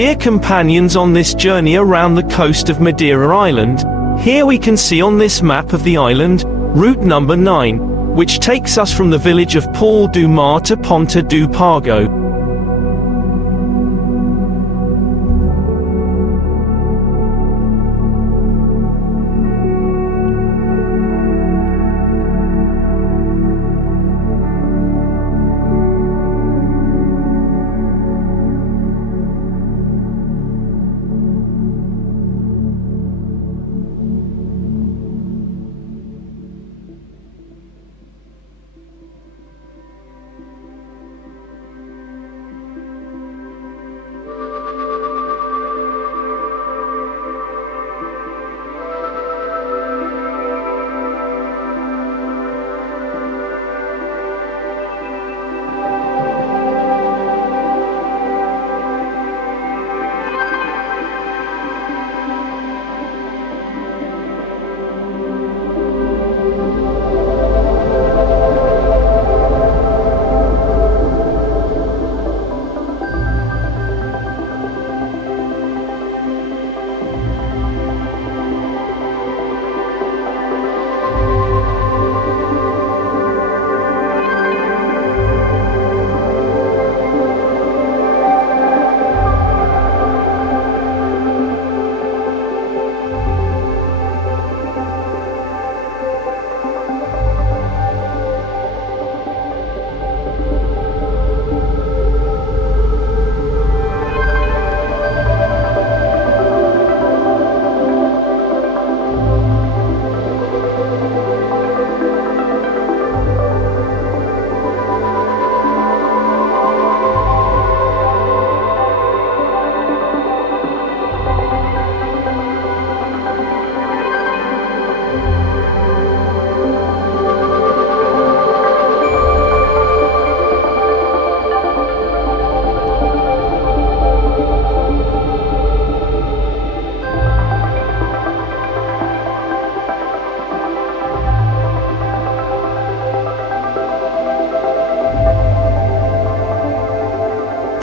Dear companions, on this journey around the coast of Madeira Island, here we can see on this map of the island, route number 9, which takes us from the village of Paúl do Mar to Ponta do Pargo.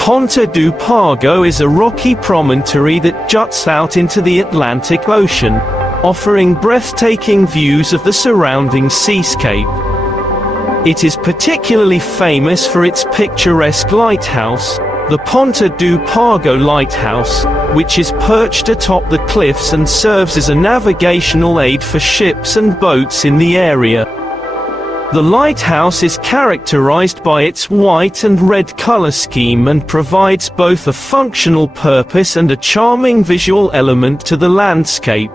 Ponta do Pargo is a rocky promontory that juts out into the Atlantic Ocean, offering breathtaking views of the surrounding seascape. It is particularly famous for its picturesque lighthouse, the Ponta do Pargo Lighthouse, which is perched atop the cliffs and serves as a navigational aid for ships and boats in the area. The lighthouse is characterized by its white and red color scheme and provides both a functional purpose and a charming visual element to the landscape.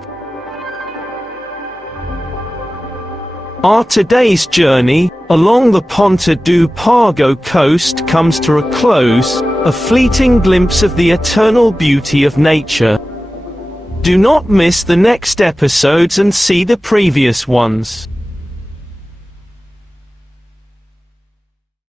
Our today's journey along the Ponta do Pargo coast comes to a close, a fleeting glimpse of the eternal beauty of nature. Do not miss the next episodes and see the previous ones.